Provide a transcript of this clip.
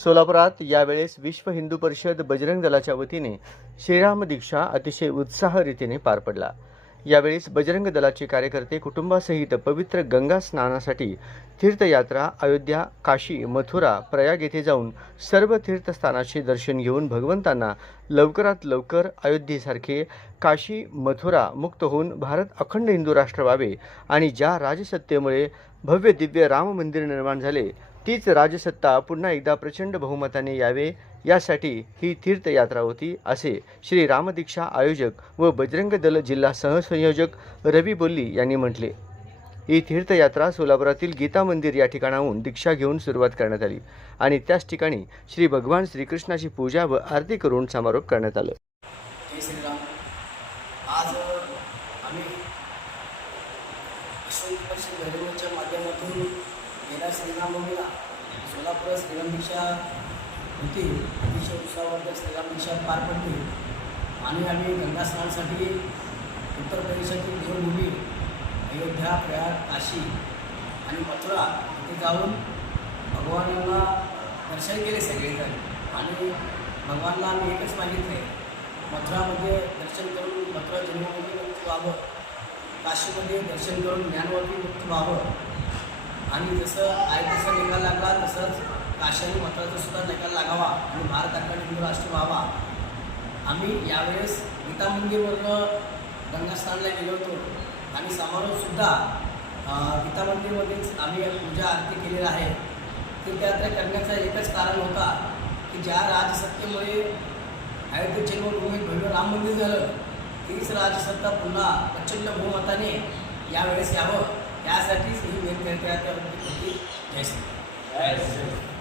सोलापुरात यावेळेस विश्व हिंदू परिषद बजरंग दलाच्या वतीने श्रीराम दीक्षा अतिशय उत्साहरितीने पार पडला. यावेळेस बजरंग दलाचे कार्यकर्ते कुटुंबासहित पवित्र गंगा स्नानासाठी तीर्थयात्रा अयोध्या काशी मथुरा प्रयाग येथे जाऊन सर्व तीर्थस्थानाचे दर्शन घेऊन भगवंतांना लवकरात लवकर अयोध्येसारखे काशी मथुरा मुक्त होऊन भारत अखंड हिंदू राष्ट्र व्हावे आणि ज्या राजसत्तेमुळे भव्य दिव्य राम मंदिर निर्माण झाले तीच राजसत्ता पुन्हा एकदा प्रचंड बहुमताने यावे यासाठी ही तीर्थयात्रा होती असे श्री रामदीक्षा आयोजक व बजरंग दल जिल्हा सहसंयोजक रवी बोल्ली यांनी म्हटले. ही तीर्थयात्रा सोलापुरातील गीता मंदिर या ठिकाणाहून दीक्षा घेऊन सुरुवात करण्यात आली आणि त्याच ठिकाणी श्री भगवान श्रीकृष्णाची पूजा व आरती करून समारोप करण्यात आलं. आज आम्ही विश्व परिषद सोलापूर श्रीराम होती. अतिशय उत्साहवर्धक श्रीराम पार पडली आणि आम्ही गंगा उत्तर प्रदेशातील देवभूमी अयोध्या प्रयाग काशी आणि मथुरा इथे जाऊन भगवानांना दर्शन केले सगळेजण. आणि भगवानला आम्ही एकच मागितले मथुरामध्ये दर्शन करून मथुरा जन्मभूमी मुक्त व्हावं. काशीमध्ये दर्शन करून ज्ञानवती मुक्त व्हावं. आणि जसं आयतीचा निकाल लागला तसंच काशी मताचा सुद्धा निकाल लागावा आणि भारत अखंड हिंदू राष्ट्र व्हावा. आम्ही यावेळेस गीता मंदिरवरनं गंगास्थानला गेलो होतो आणि समारोहसुद्धा गीता मंदिरमध्येच आम्ही पूजा आरती केलेली आहे. तीर्थयात्रा करण्याचं एकच कारण होता की ज्या राजसत्तेमुळे अयोध्ये जन्मभूमीत भव्य राम मंदिर झालं तीच राजसत्ता पुन्हा प्रचंड बहुमताने यावेळेस यावं यासाठीच ही मेन तीर्थयात्रा होती जय श्री